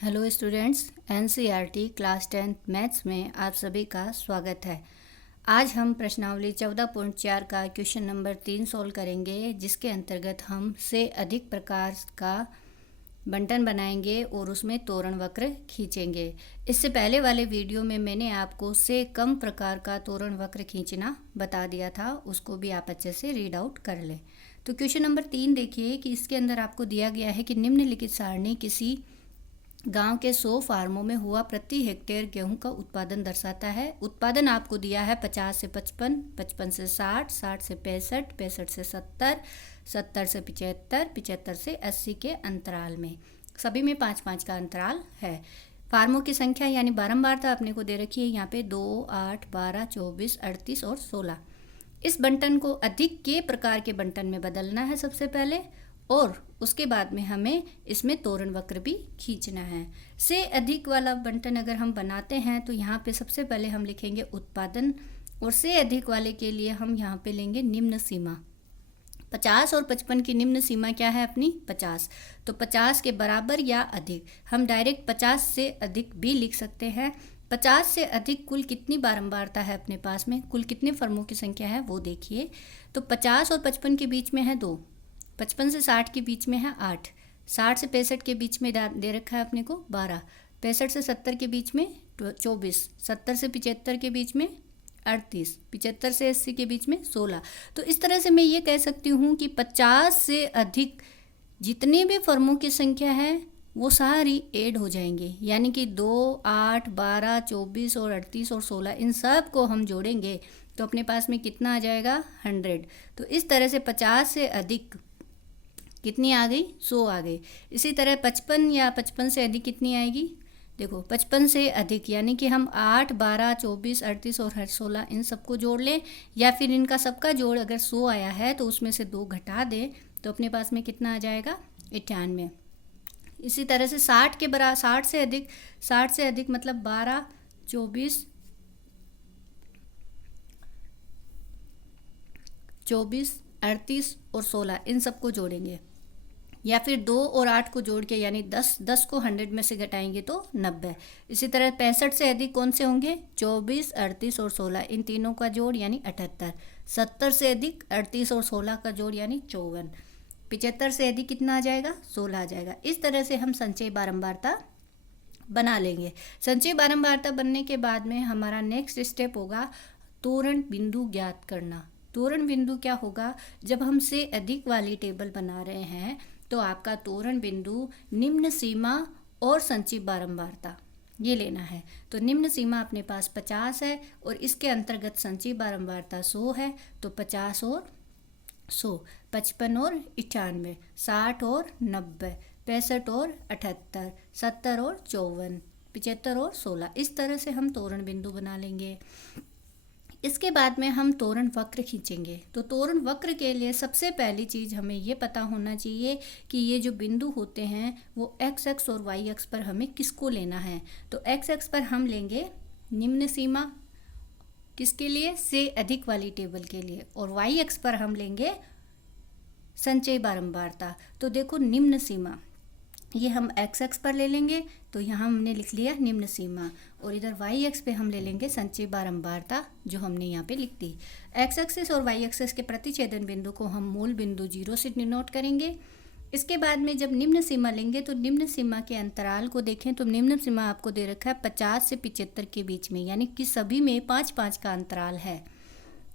Hello students, NCERT class 10th maths में आप सभी का स्वागत है। आज हम प्रश्नावली 14.4 का क्वेश्चन नंबर 3 सॉल्व करेंगे, जिसके अंतर्गत हम से अधिक प्रकार का बंटन बनाएंगे और उसमें तोरण वक्र खींचेंगे। इससे पहले वाले वीडियो में मैंने आपको से कम प्रकार का तोरण वक्र खींचना बता दिया था, उसको भी आप अच्छे से रीड आउट कर लें। तो क्वेश्चन नंबर 3 देखिए कि इसके अंदर आपको दिया गया है कि निम्नलिखित सारणी किसी गांव के 100 फार्मों में हुआ प्रति हेक्टेयर गेहूं का उत्पादन दर्शाता है। उत्पादन आपको दिया है 50 से 55, 55 से 60, 60 से 65, 65 से 70, 70 से 75, 75 से 80 के अंतराल में। सभी में 5-5 का अंतराल है। फार्मों की संख्या यानी बारंबारता अपने को दे रखी है यहाँ पे 2, 8, 12, 24, 38 और 16। इस बंटन को अधिक के प्रकार के बंटन में बदलना है सबसे पहले, और उसके बाद में हमें इसमें तोरण वक्र भी खींचना है। से अधिक वाला बंटन अगर हम बनाते हैं तो यहाँ पे सबसे पहले हम लिखेंगे उत्पादन, और से अधिक वाले के लिए हम यहाँ पे लेंगे निम्न सीमा। 50 और 55 की निम्न सीमा क्या है अपनी? 50। तो 50 के बराबर या अधिक, हम डायरेक्ट 50 से अधिक भी लिख सकते हैं। 50 से अधिक कुल कितनी बारंबारता है अपने पास में, कुल कितने फर्मों की संख्या है वो देखिए। तो 50 और 55 के बीच में है 2, 55 से 60 के बीच में है 8, 60 से 65 के बीच में दे रखा है अपने को 12, 65 से 70 के बीच में 24, 70 से 75 के बीच में 38, 75 से 80 के बीच में 16। तो इस तरह से मैं ये कह सकती हूँ कि 50 से अधिक जितने भी फर्मों की संख्या है वो सारी ऐड हो जाएंगे, यानी कि 2, 8, 12, 24 और 38 और 16 इन सब को हम जोड़ेंगे तो अपने पास में कितना आ जाएगा? 100। तो इस तरह से 50 से अधिक कितनी आ गई? 100 आ गई। इसी तरह 55 या 55 से अधिक कितनी आएगी? देखो 55 से अधिक यानी कि हम 8, 12, 24, 38 और 16 इन सबको जोड़ लें, या फिर इनका सबका जोड़ अगर 100 आया है तो उसमें से 2 घटा दें तो अपने पास में कितना आ जाएगा? 98। इसी तरह से 60 के बराबर, 60 से अधिक, 60 से अधिक मतलब 12, 24, 38 और 16 इन सबको जोड़ेंगे, या फिर 2 और 8 को जोड़ के यानी 10, 10 को 100 में से घटाएंगे तो 90। इसी तरह 65 से अधिक कौन से होंगे? 24, 38 और 16 इन तीनों का जोड़ यानी 78। 70 से अधिक 38 और 16 का जोड़ यानी 54। 75 से अधिक कितना आ जाएगा? 16 आ जाएगा। इस तरह से हम संचयी बारंबारता बना लेंगे। संचयी बारंबारता बनने के बाद में हमारा नेक्स्ट स्टेप होगा तोरण बिंदु ज्ञात करना। तोरण बिंदु क्या होगा? जब हम से अधिक वाली टेबल बना रहे हैं तो आपका तोरण बिंदु निम्न सीमा और संचयी बारंबारता ये लेना है। तो निम्न सीमा अपने पास 50 है और इसके अंतर्गत संचयी बारंबारता 100 है। तो 50 और 100, 55 और 98, 60 और 90, 65 और 78, 70 और 54, 75 और 16। इस तरह से हम तोरण बिंदु बना लेंगे। इसके बाद में हम तोरण वक्र खींचेंगे। तो तोरण वक्र के लिए सबसे पहली चीज़ हमें ये पता होना चाहिए कि ये जो बिंदु होते हैं वो एक्स एक्स और वाई एक्स पर हमें किसको लेना है। तो एक्स एक्स पर हम लेंगे निम्न सीमा, किसके लिए? से अधिक वाली टेबल के लिए, और वाई एक्स पर हम लेंगे संचयी बारंबारता। तो देखो निम्न सीमा ये हम एक्स एक्स पर ले लेंगे, तो यहाँ हमने लिख लिया निम्न सीमा, और इधर वाई एक्स पे हम ले लेंगे संचयी बारंबारता जो हमने यहाँ पे लिख दी। एक्स एक्सिस और वाई एक्सिस के प्रतिच्छेदन बिंदु को हम मूल बिंदु 0 से डिनोट करेंगे। इसके बाद में जब निम्न सीमा लेंगे तो निम्न सीमा के अंतराल को देखें तो निम्न सीमा आपको दे रखा है 50 से 75 के बीच में, यानी कि सभी में 5-5 का अंतराल है।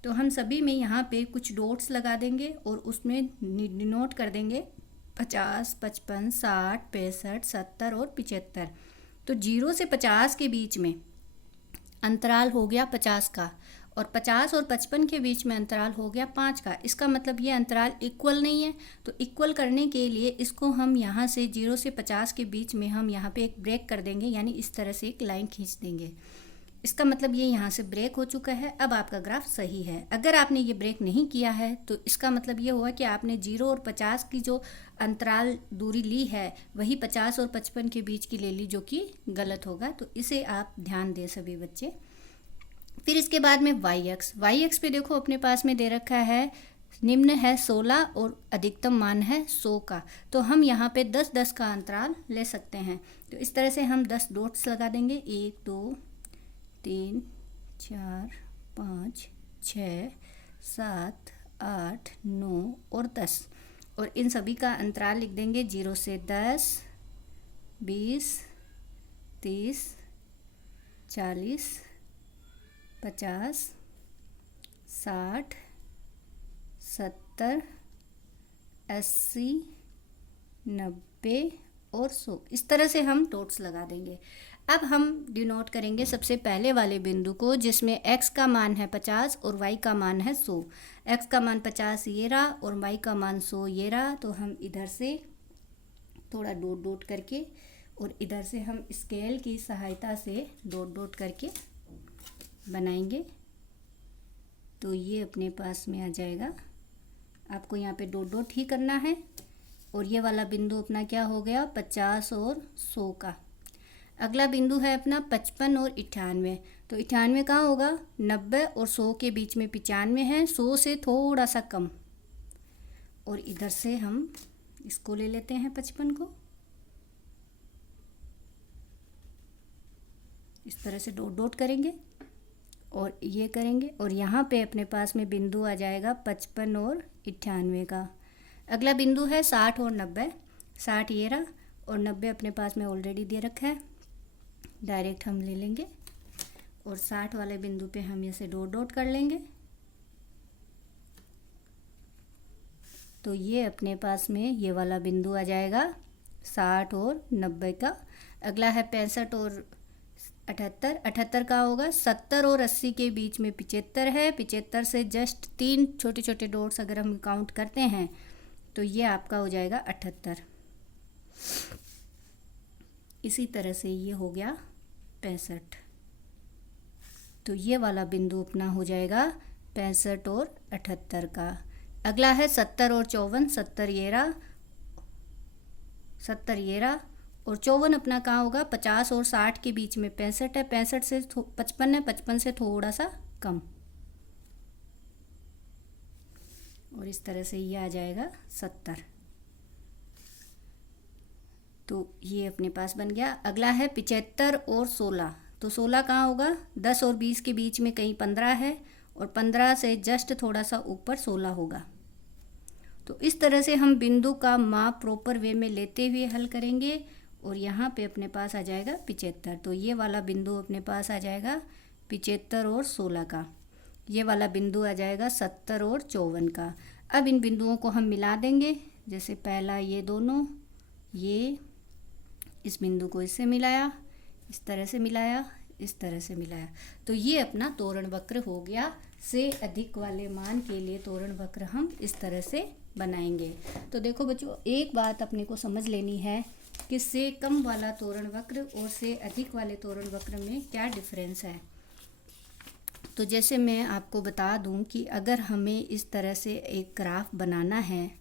तो हम सभी में यहाँ पे कुछ डॉट्स लगा देंगे और उसमें डिनोट कर देंगे 50, 55, 60, 65, 70 और 75। तो 0 से 50 के बीच में अंतराल हो गया 50 का, और 50 और 55 के बीच में अंतराल हो गया 5 का। इसका मतलब ये अंतराल इक्वल नहीं है। तो इक्वल करने के लिए इसको हम यहाँ से 0 से 50 के बीच में हम यहाँ पे एक ब्रेक कर देंगे, यानी इस तरह से एक लाइन खींच देंगे। इसका मतलब ये यहाँ से ब्रेक हो चुका है। अब आपका ग्राफ सही है। अगर आपने ये ब्रेक नहीं किया है तो इसका मतलब ये हुआ कि आपने 0 और 50 की जो अंतराल दूरी ली है वही 50 और 55 के बीच की ले ली, जो कि गलत होगा। तो इसे आप ध्यान दें सभी बच्चे। फिर इसके बाद में वाई एक्स पे देखो अपने पास में दे रखा है निम्न है 16 और अधिकतम मान है 100 का। तो हम यहाँ पे 10-10 का अंतराल ले सकते हैं। तो इस तरह से हम 10 डॉट्स लगा देंगे, 1 2 3 4 5 6 7 8 9 और 10, और इन सभी का अंतराल लिख देंगे 0 से 10 20 30 40 50 60 70 80 90 और 100। इस तरह से हम डॉट्स लगा देंगे। अब हम डिनोट करेंगे सबसे पहले वाले बिंदु को, जिसमें x का मान है 50 और y का मान है 100। x का मान 50 ये रहा और y का मान 100 ये रहा। तो हम इधर से थोड़ा डॉट डॉट करके और इधर से हम स्केल की सहायता से डॉट डॉट करके बनाएंगे। तो ये अपने पास में आ जाएगा। आपको यहाँ पे डॉट डॉट ही करना है। और ये वाला बिंदु अपना क्या हो गया, 50 और 100 का। अगला बिंदु है अपना 55 और 98। तो 98 कहाँ होगा, 90 और 100 के बीच में 95 है, 100 से थोड़ा सा कम। और इधर से हम इसको ले लेते हैं 55 को, इस तरह से डॉट डॉट करेंगे और ये करेंगे। और यहाँ पे अपने पास में बिंदु आ जाएगा 55 और 98 का। अगला बिंदु है 60 और 90। 60 ये रहा और 90 अपने पास में ऑलरेडी दे रखा है, डायरेक्ट हम ले लेंगे और 60 वाले बिंदु पे हम ऐसे डॉट डॉट कर लेंगे। तो ये अपने पास में ये वाला बिंदु आ जाएगा 60 और 90 का। अगला है 65 और 78। 78 का होगा 70 और 80 के बीच में 75 है। 75 से जस्ट 3 छोटे छोटे डॉट्स अगर हम काउंट करते हैं तो ये आपका हो जाएगा 78। इसी तरह से ये हो गया 65। तो ये वाला बिंदु अपना हो जाएगा 65 और 78 का। अगला है 70 और 54। 70 ये रहा, 70 ये रहा और 54 अपना कहाँ होगा, 50 और 60 के बीच में 65 है, 65 से 55 है, 55 से थोड़ा सा कम। और इस तरह से ये आ जाएगा 70। तो ये अपने पास बन गया। अगला है 75 और 16। तो 16 कहाँ होगा, 10 और 20 के बीच में कहीं 15 है और 15 से जस्ट थोड़ा सा ऊपर 16 होगा। तो इस तरह से हम बिंदु का माप प्रॉपर वे में लेते हुए हल करेंगे। और यहाँ पे अपने पास आ जाएगा 75। तो ये वाला बिंदु अपने पास आ जाएगा 75 और 16 का। ये वाला बिंदु आ जाएगा 70 और 54 का। अब इन बिंदुओं को हम मिला देंगे। जैसे पहला ये दोनों, ये इस बिंदु को इससे मिलाया, इस तरह से मिलाया, इस तरह से मिलाया। तो ये अपना तोरण वक्र हो गया। से अधिक वाले मान के लिए तोरण वक्र हम इस तरह से बनाएंगे। तो देखो बच्चों, एक बात अपने को समझ लेनी है कि से कम वाला तोरण वक्र और से अधिक वाले तोरण वक्र में क्या डिफरेंस है। तो जैसे मैं आपको बता दूं कि अगर हमें इस तरह से एक ग्राफ बनाना है,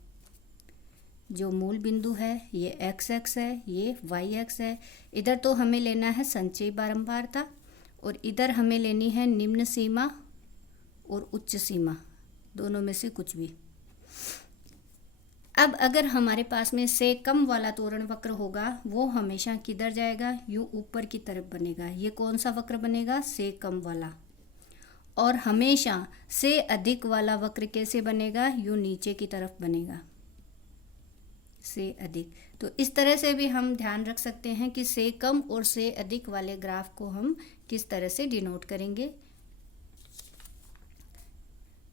जो मूल बिंदु है ये एक्स एक्स है, ये वाई एक्स है। इधर तो हमें लेना है संचयी बारंबारता और इधर हमें लेनी है निम्न सीमा और उच्च सीमा, दोनों में से कुछ भी। अब अगर हमारे पास में से कम वाला तोरण वक्र होगा, वो हमेशा किधर जाएगा, यूँ ऊपर की तरफ बनेगा। ये कौन सा वक्र बनेगा, से कम वाला। और हमेशा से अधिक वाला वक्र कैसे बनेगा, यूँ नीचे की तरफ बनेगा, से अधिक। तो इस तरह से भी हम ध्यान रख सकते हैं कि से कम और से अधिक वाले ग्राफ को हम किस तरह से डिनोट करेंगे।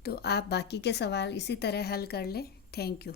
तो आप बाकी के सवाल इसी तरह हल कर लें। Thank you.